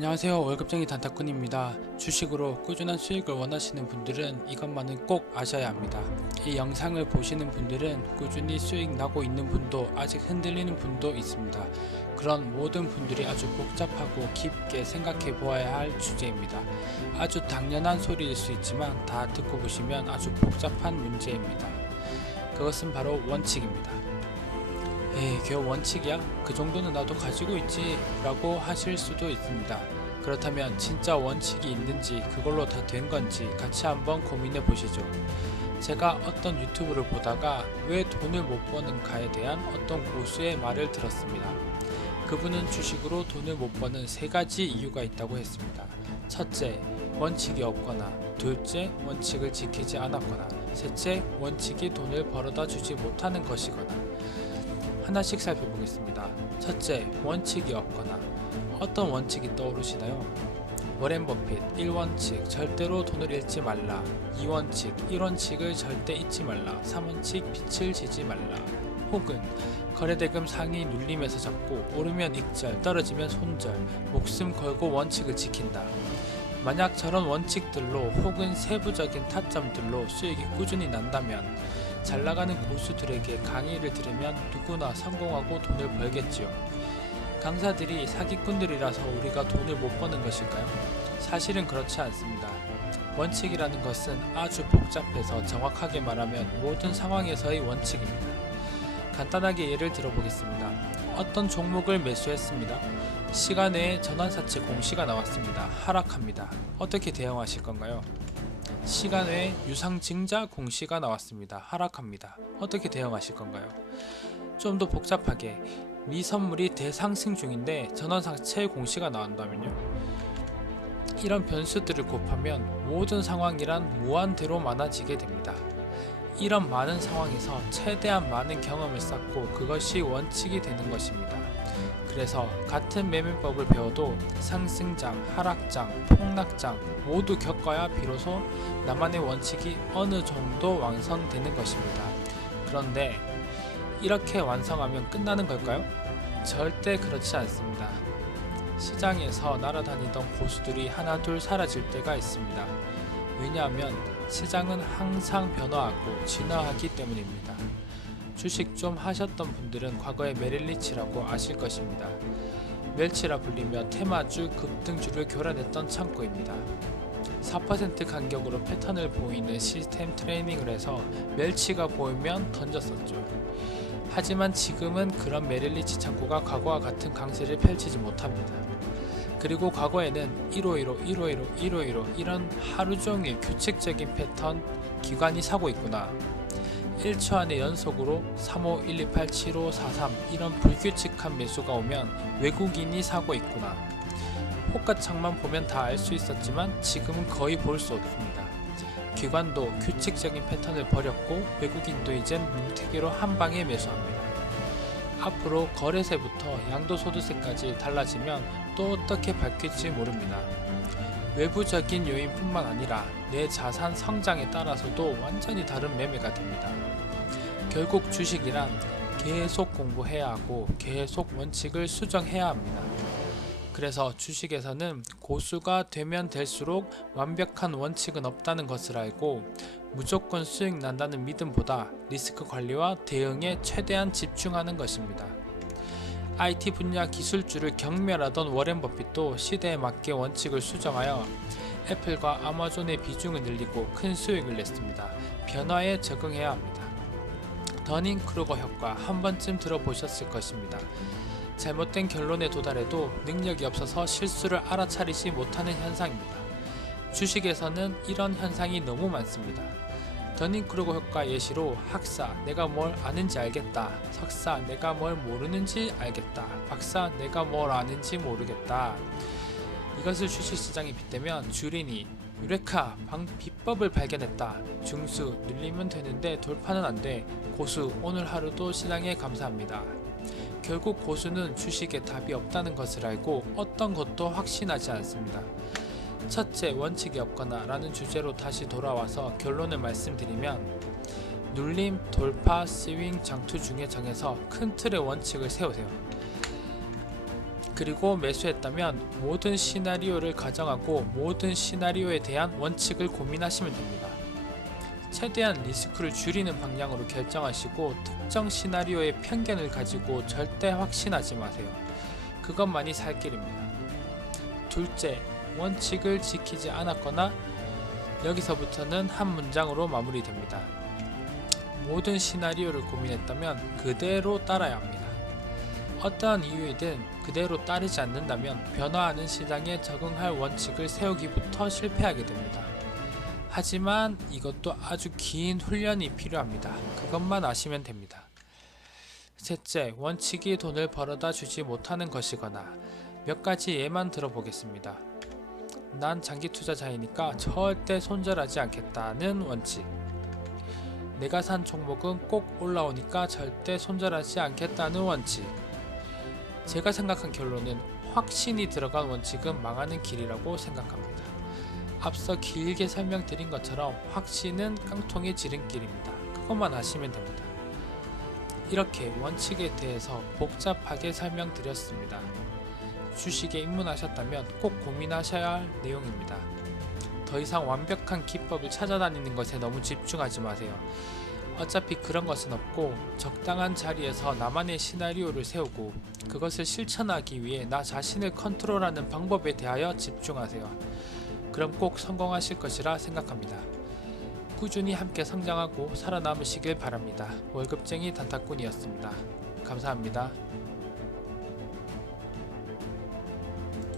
안녕하세요. 월급쟁이 단타꾼입니다. 주식으로 꾸준한 수익을 원하시는 분들은 이것만은 꼭 아셔야 합니다. 이 영상을 보시는 분들은 꾸준히 수익 나고 있는 분도 아직 흔들리는 분도 있습니다. 그런 모든 분들이 아주 복잡하고 깊게 생각해 보아야 할 주제입니다. 아주 당연한 소리일 수 있지만 다 듣고 보시면 아주 복잡한 문제입니다. 그것은 바로 원칙입니다. 에이, 겨우 원칙이야? 그 정도는 나도 가지고 있지 라고 하실 수도 있습니다. 그렇다면 진짜 원칙이 있는지 그걸로 다 된 건지 같이 한번 고민해 보시죠. 제가 어떤 유튜브를 보다가 왜 돈을 못 버는가에 대한 어떤 고수의 말을 들었습니다. 그분은 주식으로 돈을 못 버는 세 가지 이유가 있다고 했습니다. 첫째, 원칙이 없거나, 둘째, 원칙을 지키지 않았거나, 셋째, 원칙이 돈을 벌어다 주지 못하는 것이거나. 하나씩 살펴보겠습니다. 첫째, 원칙이 없거나. 어떤 원칙이 떠오르시나요? 워렌 버핏 1원칙, 절대로 돈을 잃지 말라. 2원칙, 1원칙을 절대 잊지 말라. 3원칙, 빛을 지지 말라. 혹은 거래대금 상위 눌림에서 잡고 오르면 익절, 떨어지면 손절, 목숨 걸고 원칙을 지킨다. 만약 저런 원칙들로 혹은 세부적인 타점들로 수익이 꾸준히 난다면 잘나가는 고수들에게 강의를 들으면 누구나 성공하고 돈을 벌겠지요. 강사들이 사기꾼들이라서 우리가 돈을 못 버는 것일까요? 사실은 그렇지 않습니다. 원칙이라는 것은 아주 복잡해서 정확하게 말하면 모든 상황에서의 원칙입니다. 간단하게 예를 들어보겠습니다. 어떤 종목을 매수했습니다. 시간 내에 전환사채 공시가 나왔습니다. 하락합니다. 어떻게 대응하실 건가요? 시간 외에 유상증자 공시가 나왔습니다. 하락합니다. 어떻게 대응하실 건가요? 좀 더 복잡하게 미 선물이 대상승 중인데 전환사채 공시가 나온다면요? 이런 변수들을 곱하면 모든 상황이란 무한대로 많아지게 됩니다. 이런 많은 상황에서 최대한 많은 경험을 쌓고 그것이 원칙이 되는 것입니다. 그래서 같은 매매법을 배워도 상승장, 하락장, 폭락장 모두 겪어야 비로소 나만의 원칙이 어느 정도 완성되는 것입니다. 그런데 이렇게 완성하면 끝나는 걸까요? 절대 그렇지 않습니다. 시장에서 날아다니던 고수들이 하나둘 사라질 때가 있습니다. 왜냐하면 시장은 항상 변화하고 진화하기 때문입니다. 주식 좀 하셨던 분들은 과거의 메릴리치라고 아실 것입니다. 멸치라 불리며 테마주 급등주를 교란했던 창고입니다. 4% 간격으로 패턴을 보이는 시스템 트레이닝을 해서 멸치가 보이면 던졌었죠. 하지만 지금은 그런 메릴리치 창고가 과거와 같은 강세를 펼치지 못합니다. 그리고 과거에는 1515 이런 하루종일 규칙적인 패턴 기관이 사고 있구나. 1초 안에 연속으로 35128753 이런 불규칙한 매수가 오면 외국인이 사고 있구나. 호가창만 보면 다 알 수 있었지만 지금은 거의 볼 수 없습니다. 기관도 규칙적인 패턴을 버렸고 외국인도 이젠 뭉태기로 한 방에 매수합니다. 앞으로 거래세부터 양도소득세까지 달라지면 또 어떻게 바뀔지 모릅니다. 외부적인 요인뿐만 아니라 내 자산 성장에 따라서도 완전히 다른 매매가 됩니다. 결국 주식이란 계속 공부해야 하고 계속 원칙을 수정해야 합니다. 그래서 주식에서는 고수가 되면 될수록 완벽한 원칙은 없다는 것을 알고 무조건 수익 난다는 믿음보다 리스크 관리와 대응에 최대한 집중하는 것입니다. IT 분야 기술주를 경멸하던 워렌 버핏도 시대에 맞게 원칙을 수정하여 애플과 아마존의 비중을 늘리고 큰 수익을 냈습니다. 변화에 적응해야 합니다. 더닝크루거 효과 한 번쯤 들어보셨을 것입니다. 잘못된 결론에 도달해도 능력이 없어서 실수를 알아차리지 못하는 현상입니다. 주식에서는 이런 현상이 너무 많습니다. 더닝크루거 효과 예시로 학사, 내가 뭘 아는지 알겠다. 석사, 내가 뭘 모르는지 알겠다. 박사, 내가 뭘 아는지 모르겠다. 이것을 주식시장에 빗대면 주린이, 유레카, 비법을 발견했다. 중수, 늘리면 되는데 돌파는 안 돼. 고수, 오늘 하루도 시장에 감사합니다. 결국 고수는 주식에 답이 없다는 것을 알고 어떤 것도 확신하지 않습니다. 첫째, 원칙이 없거나 라는 주제로 다시 돌아와서 결론을 말씀드리면 눌림, 돌파, 스윙, 장투 중에 정해서 큰 틀의 원칙을 세우세요. 그리고 매수했다면 모든 시나리오를 가정하고 모든 시나리오에 대한 원칙을 고민하시면 됩니다. 최대한 리스크를 줄이는 방향으로 결정하시고 특정 시나리오의 편견을 가지고 절대 확신하지 마세요. 그것만이 살 길입니다. 둘째, 원칙을 지키지 않았거나 여기서부터는 한 문장으로 마무리됩니다. 모든 시나리오를 고민했다면 그대로 따라야 합니다. 어떠한 이유이든 그대로 따르지 않는다면 변화하는 시장에 적응할 원칙을 세우기부터 실패하게 됩니다. 하지만 이것도 아주 긴 훈련이 필요합니다. 그것만 아시면 됩니다. 셋째, 원칙이 돈을 벌어다 주지 못하는 것이거나 몇 가지 예만 들어보겠습니다. 난 장기 투자자이니까 절대 손절하지 않겠다는 원칙. 내가 산 종목은 꼭 올라오니까 절대 손절하지 않겠다는 원칙. 제가 생각한 결론은 확신이 들어간 원칙은 망하는 길이라고 생각합니다. 앞서 길게 설명드린 것처럼 확신은 깡통의 지름길입니다. 그것만 아시면 됩니다. 이렇게 원칙에 대해서 복잡하게 설명드렸습니다. 주식에 입문하셨다면 꼭 고민하셔야 할 내용입니다. 더 이상 완벽한 기법을 찾아다니는 것에 너무 집중하지 마세요. 어차피 그런 것은 없고 적당한 자리에서 나만의 시나리오를 세우고 그것을 실천하기 위해 나 자신을 컨트롤하는 방법에 대하여 집중하세요. 그럼 꼭 성공하실 것이라 생각합니다. 꾸준히 함께 성장하고 살아남으시길 바랍니다. 월급쟁이 단타꾼이었습니다. 감사합니다.